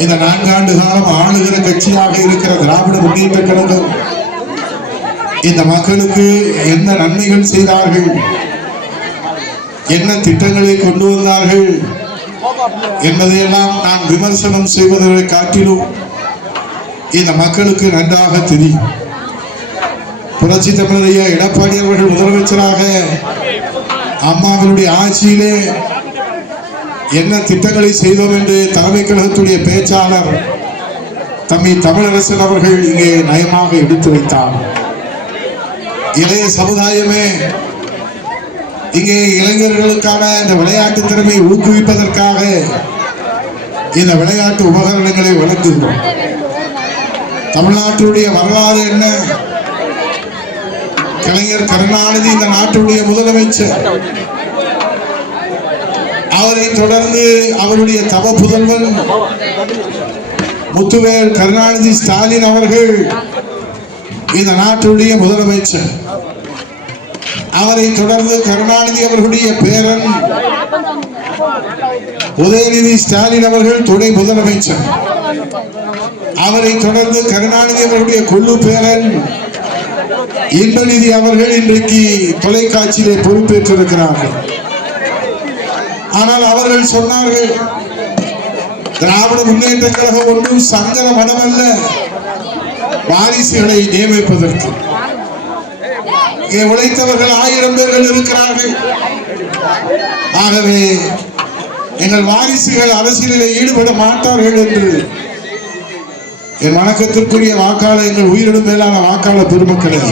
இந்த 4 ஆண்டு காலம் ஆளுகிற கட்சியாக இருக்கிற திராவிட முன்னேற்ற கழகம் இந்த மக்களுக்கு என்ன நன்மைகள் செய்தார்கள், என்ன திட்டங்களை கொண்டு வந்தார்கள் என்பதையெல்லாம் நான் விமர்சனம் செய்வதை காட்டிலும் இந்த மக்களுக்கு நன்றாக தெரியும். புரட்சி தமிழரையா எடப்பாடி அவர்கள் முதலமைச்சராக அம்மாவினுடைய ஆட்சியிலே என்ன திட்டங்களை செய்தோம் என்று தலைமை கழகத்துடைய பேச்சாளர் தம்பி தமிழரசன் அவர்கள் இங்கே நயமாக எடுத்து வைத்தார். இளைய சமுதாயமே இங்கே இளைஞர்களுக்கான இந்த விளையாட்டு திறமையை ஊக்குவிப்பதற்காக இந்த விளையாட்டு உபகரணங்களை வழங்குகிறோம். தமிழ்நாட்டுடைய வரலாறு என்ன? கலைஞர் கருணாநிதி இந்த நாட்டுடைய முதலமைச்சர். அவரை தொடர்ந்து அவருடைய தவ புதல்வன் முத்துவேல் கருணாநிதி ஸ்டாலின் அவர்கள் இந்த நாட்டுடைய முதலமைச்சர். அவரை தொடர்ந்து கருணாநிதி அவர்களுடைய பேரன் உதயநிதி ஸ்டாலின் அவர்கள் துணை முதலமைச்சர். அவரை தொடர்ந்து கருணாநிதி அவர்களுடைய கொள்ளு பேரன் இன்பநிதி அவர்கள் இன்றைக்கு தொலைக்காட்சியிலே பொறுப்பேற்றிருக்கிறார்கள். ஆனால் அவர்கள் சொன்னார்கள், திராவிட முன்னேற்ற கழகம் ஒன்றும் சங்கர மடம் அல்ல வாரிசுகளை நியமிப்பதற்கு. உழைத்தவர்கள் 1000 பேர்கள் இருக்கிறார்கள். ஆகவே எங்கள் வாரிசுகள் அரசியலில் ஈடுபட மாட்டார்கள் என்று என் வணக்கத்திற்குரிய வாக்காளர், எங்கள் உயிரிடும் மேலான வாக்காளர் பெருமக்களே,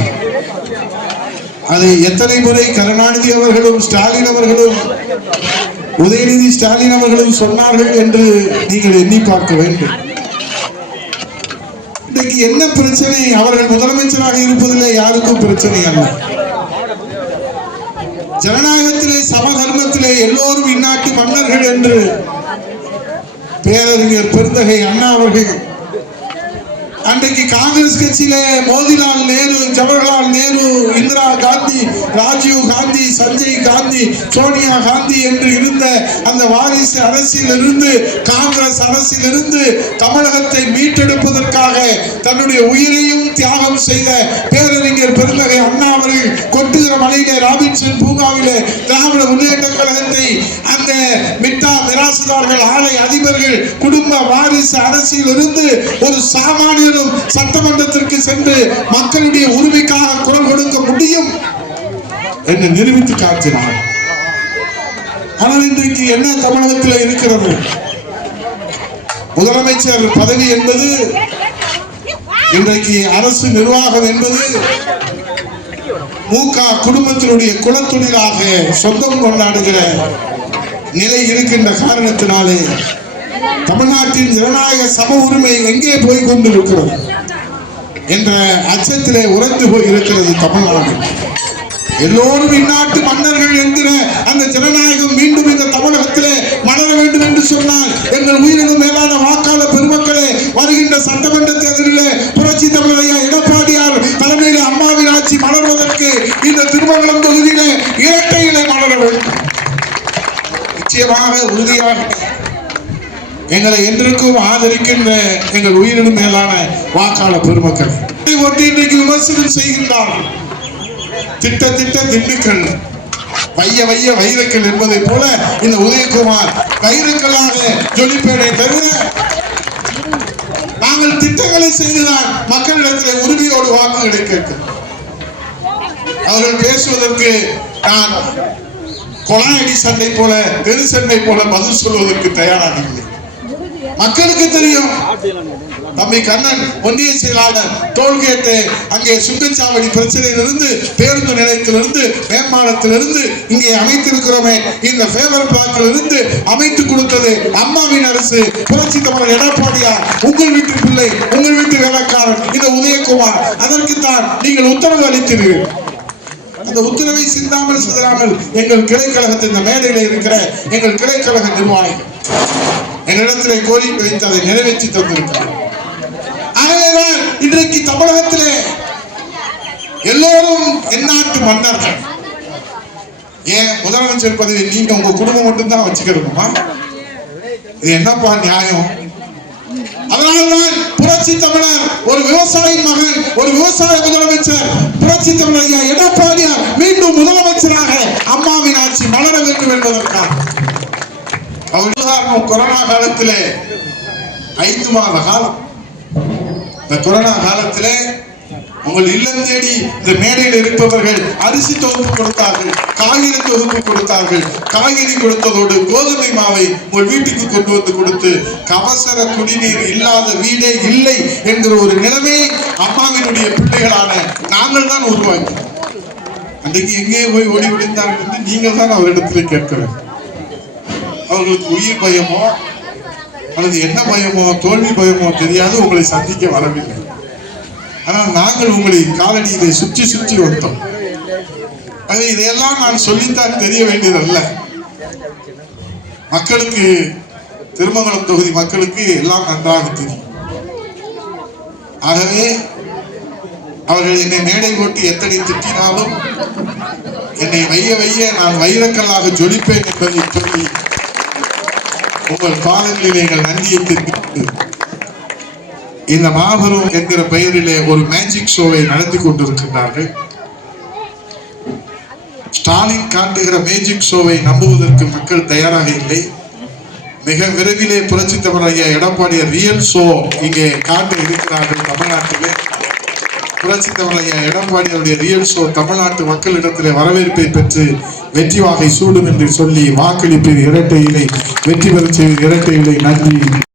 அதை எத்தனை முறை கருணாநிதி அவர்களும் ஸ்டாலின் அவர்களும் உதயநிதி ஸ்டாலின் அவர்களும் சொன்னார்கள் என்று நீங்கள் எண்ணி பார்க்க வேண்டும். இன்றைக்கு என்ன பிரச்சனை? அவர்கள் முதலமைச்சராக இருப்பதிலே யாருக்கும் பிரச்சனை அல்ல. ஜனநாயகத்திலே சமதர்மத்திலே எல்லோரும் இந்நாட்டு மன்னர்கள் என்று பேரறிஞர் பெருந்தகை அண்ணா அவர்கள் அன்றைக்கு காங்கிரஸ் கட்சியிலே மோதிலால் நேரு, ஜவஹர்லால் நேரு, இந்திரா காந்தி, ராஜீவ் காந்தி, சஞ்சய் காந்தி, சோனியா காந்தி என்று இருந்த அந்த வாரிசு அரசியலிருந்து, காங்கிரஸ் அரசியலிருந்து தமிழகத்தை மீட்டெடுப்பதற்காக தன்னுடைய உயிரையும் தியாகம் செய்த பேரறிஞர் பெருந்தகை அண்ணா அவர்கள் கொட்டுகிற மலையிலே ராபின்சன் பூங்காவிலே திராவிட முன்னேற்ற கழகத்தை அந்த மிட்டா மிராசுதார்கள், ஆலை அதிபர்கள், குடும்ப வாரிசு அரசியலிருந்து ஒரு சாமானிய சட்டமன்றத்திற்கு சென்று மக்களுடைய உரிமைக்காக குரல் கொடுக்க முடியும் என்று நிரூபித்து காட்டினார். ஆனால் இன்றைக்கு என்ன தமிழகத்தில் இருக்கிறது? முதலமைச்சர் பதவி என்பது, இன்றைக்கு அரசு நிர்வாகம் என்பது மூக குடும்பத்தினுடைய குலத்தொழிலாக சொந்தம் கொண்டாடுகிற நிலை இருக்கின்ற காரணத்தினாலே தமிழ்நாட்டின் ஜனநாயக சம உரிமை எங்கே போய் கொண்டிருக்கிறது என்ற அச்சத்திலே உறைந்து போய் இருக்கிறது தமிழ்நாடு. எல்லோரும் இந்நாட்டு மன்னர்கள் என்கிற அந்த ஜனநாயகம் மீண்டும் இந்த தமிழகத்திலே மலர வேண்டும் என்று சொன்னால் எங்கள் உயிரினும் மேலான வாக்காளர் பெருமக்களே, வருகின்ற சட்டமன்ற தேர்தலிலே புரட்சி தமிழரையா எடப்பாடியார் தலைமையில் அம்மாவின் ஆட்சி மலர்வதற்கு இந்த திருமங்கலம் தொகுதியிலே இரட்டை இலை மலர வேண்டும். நிச்சயமாக உறுதியாக எங்களை என்றைக்கும் ஆதரிக்கின்ற எங்கள் உயிரினும் மேலான வாக்காளர் பெருமக்கள் ஒட்டி இன்றைக்கு விமர்சனம் செய்கின்றார்கள். திட்ட திண்டுக்கல், வைய வைரக்கல் என்பதை போல இந்த உதயகுமார் வைரக்கல்லாக ஜொலிப்பேனை தவிர நாங்கள் திட்டங்களை செய்துதான் மக்களிடத்தில் உரிமையோடு வாக்குகளை கேட்கிறோம். அவர்கள் பேசுவதற்கு நான் கொலாயடி சண்டை போல, தெரு சண்டை போல பதில் சொல்வதற்கு தயாராக இல்லை. மக்களுக்கு தெரியும். தம்பி கண்ணன் ஒன்றிய செயலாளர் டோல்கேட்டு அங்கே சுங்கச்சாவடி பிரச்சனையிலிருந்து, பேருந்து நிலையத்திலிருந்து, மேம்பாலத்திலிருந்து இங்கே அமைத்திருக்கிறோமே, இந்த ஃபேவர் பிளாக்கிலிருந்து அமைத்து கொடுத்தது அம்மாவின் அரசு, புரட்சி தமிழர் எடப்பாடியார், உங்கள் வீட்டு பிள்ளை, உங்கள் வீட்டு வேலைக்காரன் இந்த உதயகுமார். அதற்குத்தான் நீங்கள் உத்தரவு அளித்தீர்கள். அந்த உத்தரவை சிந்தாமல் சிதறாமல் எங்கள் கிளைக்கழகத்தின் இந்த மேடையில் இருக்கிற எங்கள் கிளைக்கழக நிர்வாகிகள் என்னிடத்திலே கோரிக்கை வைத்து அதை நிறைவேற்றி தந்திருக்கிறார். ஆகவேதான் இன்றைக்கு தமிழகத்திலே எல்லோரும் எந்நாட்டு மன்னர்கள். ஏன் முதலமைச்சர் பதவி நீங்க உங்க குடும்பம் மட்டும்தான் வச்சுக்கணுமா? இது என்னப்பா நியாயம்? அதனால்தான் புரட்சி தமிழர் ஒரு விவசாயி மகன், ஒரு விவசாய முதலமைச்சர் புரட்சி தமிழர் ஐயா எடப்பாடியார் மீண்டும் முதலமைச்சராக அம்மாவின் ஆட்சி மலர வேண்டும் என்பதற்காக. அவர் கொரோனா காலத்திலே 5 மாத காலம், இந்த கொரோனா காலத்திலே உங்கள் இல்லம் தேடி இந்த மேடையில் இருப்பவர்கள் அரிசி தொகுப்பு கொடுத்தார்கள், காய்கறி தொகுப்பு கொடுத்தார்கள். காய்கறி கொடுத்ததோடு கோதுமை மாவை உங்கள் வீட்டுக்கு கொண்டு வந்து கொடுத்து கபசர குடிநீர் இல்லாத வீடே இல்லை என்கிற ஒரு நிலைமையை அம்மாவினுடைய பிள்ளைகளான நாங்கள் தான் உருவாக்கி. அன்றைக்கு எங்கே போய் ஓடி ஒளிந்தார்கள் என்று நீங்கள் தான் அவரிடத்திலே கேட்கிறேன். அவர்களுக்கு உயிர் பயமோ அல்லது என்ன பயமோ தோல்வி பயமோ தெரியாது, உங்களை சந்திக்க வரவில்லை. ஆனால் நாங்கள் உங்களை காலடியிலே சுற்றி சுற்றி வந்தோம். அது இதையெல்லாம் நான் சொல்லித்தான் தெரிய வேண்டியதல்ல. மக்களுக்கு, திருமங்கலம் தொகுதி மக்களுக்கு எல்லாம் நன்றாக தெரியும். ஆகவே அவர்கள் என்னை மேடை போட்டு எத்தனை திட்டினாலும் என்னை வைய நான் வைரக்கல்லாக ஜொலிப்பேன் என்பதை சொல்லி உங்கள் பாதங்களிலே எங்கள் நன்றியை தெரிவித்து இந்த மாபெரும் என்கிற பெயரிலே ஒரு மேஜிக் ஷோவை நடத்தி கொண்டிருக்கிறார்கள். ஸ்டாலின் காட்டுகிற மேஜிக் ஷோவை நம்புவதற்கு மக்கள் தயாராக இல்லை. மிக விரைவிலே புரட்சி தமிழர் ஐயா எடப்பாடியார் ரியல் ஷோ இங்கே காட்ட இருக்கிறார்கள் தமிழ்நாட்டிலே. புரட்சி தமிழர் ஐயா எடப்பாடியாருடைய ரியல் ஷோ தமிழ்நாட்டு மக்களிடத்திலே வரவேற்பை பெற்று வெற்றி வாகை சூடும் என்று சொல்லி வாக்களிப்பீர் இரட்டை இலை, வெற்றி பெற செய்வீர் இரட்டை இலை. நன்றி.